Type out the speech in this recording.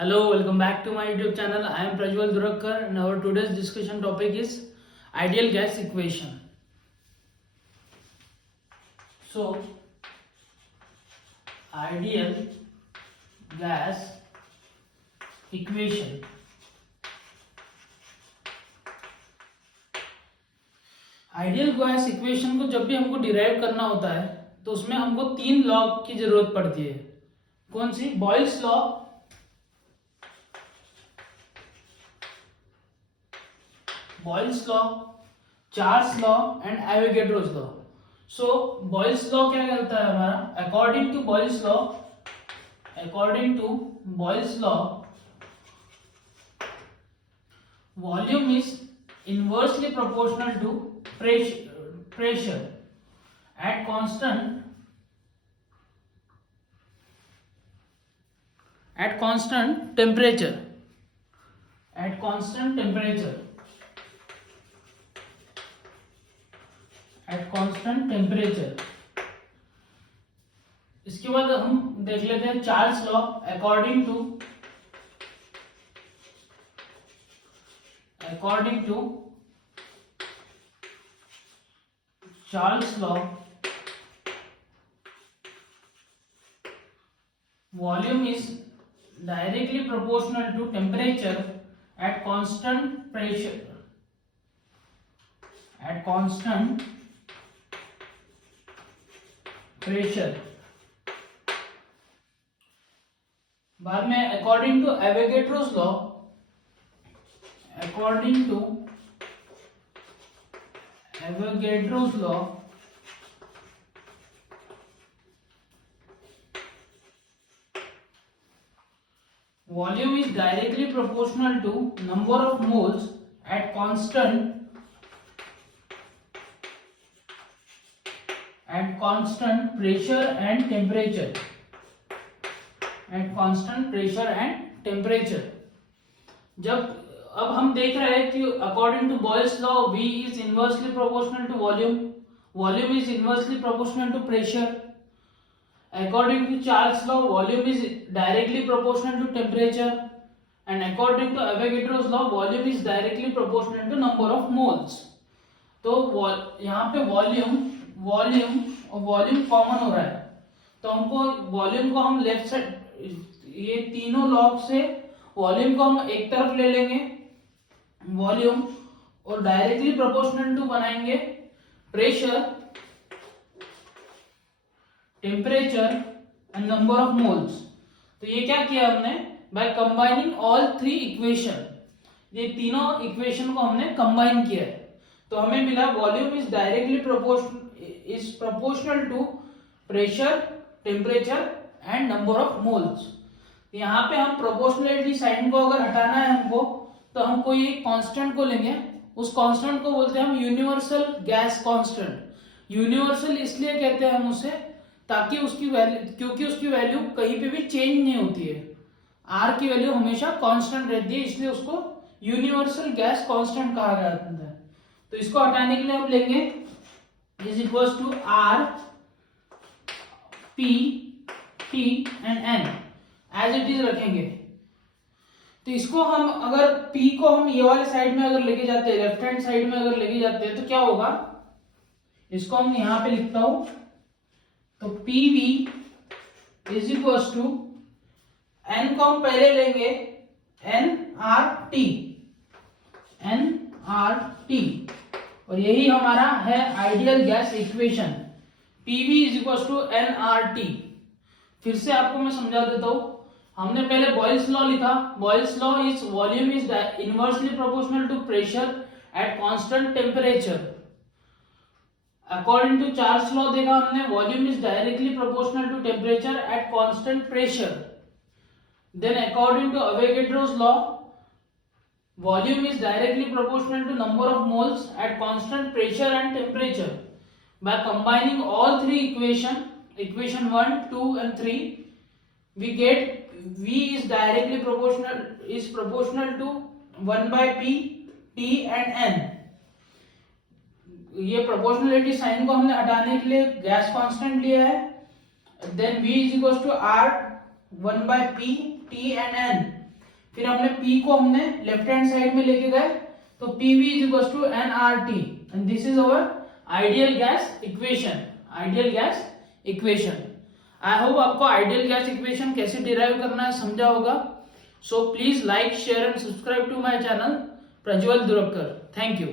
Hello, welcome back to my YouTube channel. I am Prajwal Durakkar and our today's discussion topic is ideal gas equation. So, ideal gas equation. Ideal gas equation को जब भी हमको derive करना होता है तो उसमें हमको तीन लॉ की जरूरत पड़ती है. कौन सी? Boyle's law, Charles law and Avogadro's law. So Boyle's law क्या कहता है हमारा? According to Boyle's law volume is inversely proportional to pressure at constant temperature. इसके बाद हम देख लेते हैं Charles law. According to Charles law, volume is directly proportional to temperature at constant pressure. बाद में according to Avogadro's law, volume is directly proportional to number of moles at constant pressure and temperature. जब अब हम देख रहे हैं कि according to Boyle's law V is inversely proportional to volume is inversely proportional to pressure. According to Charles law, volume is directly proportional to temperature, and according to Avogadro's law, volume is directly proportional to number of moles. तो यहाँ पे volume common हो रहा है, तो हमको volume को हम लेफ्ट साइड, ये तीनों लॉग से वॉल्यूम को हम एक तरफ ले लेंगे वॉल्यूम, और डायरेक्टली प्रोपोर्शनल टू बनाएंगे pressure, temperature and number of moles. तो ये क्या किया हमने? Bye combining all three equation, ये तीनों इक्वेशन को हमने कंबाइन किया है, तो हमें मिला volume is directly proportional to pressure, temperature and number of moles. यहाँ पे हम प्रोपोर्शनलिटी साइन को अगर हटाना है हमको, तो हम कोई एक कांस्टेंट को लेंगे, उस कांस्टेंट को बोलते हैं हम यूनिवर्सल गैस कांस्टेंट. यूनिवर्सल इसलिए कहते हैं हम उसे ताकि उसकी वैल्यू, क्योंकि उसकी वैल्यू कहीं पे भी चेंज नहीं होती है, आर की वैल्यू हमेशा कांस्टेंट रहती है, इसलिए उसको यूनिवर्सल गैस कांस्टेंट कहा जाता है. तो इसको हटाने के लिए हम लेंगे is equals to R P T and N as it is रखेंगे. तो इसको हम अगर P को हम ये वाले साइड में अगर लेके जाते हैं, लेफ्ट हैंड साइड में अगर लेके जाते हैं, तो क्या होगा? इसको हम यहां पे लिखता हूं, तो PV is equal to N को हम पहले लेंगे nRT, और यही हमारा है ideal gas equation. PV is equal to nRT. फिर से आपको मैं समझा देता हूं. हमने पहले बॉयल्स लॉ लिखा. Boyle's law is volume is inversely proportional to pressure at constant temperature. According to Charles law देखा हमने, volume is directly proportional to temperature at constant pressure. Then according to Avogadro's law, volume is directly proportional to number of moles at constant pressure and temperature. By combining all three equation 1, 2 and 3, we get V is directly proportional to 1 by P, T and N. ये proportionality sign को हमने हटाने के लिए gas constant लिया है. Then V is equals to R 1 by P, T and N. फिर हमने P को हमने लेफ्ट हैंड साइड में लेके गए, तो PV is equal to nRT and this is our ideal gas equation. Ideal gas equation. I hope आपको ideal gas equation कैसे डिराइव करना है समझा होगा। So please like, share and subscribe to my channel Prajwal Durakkar. Thank you.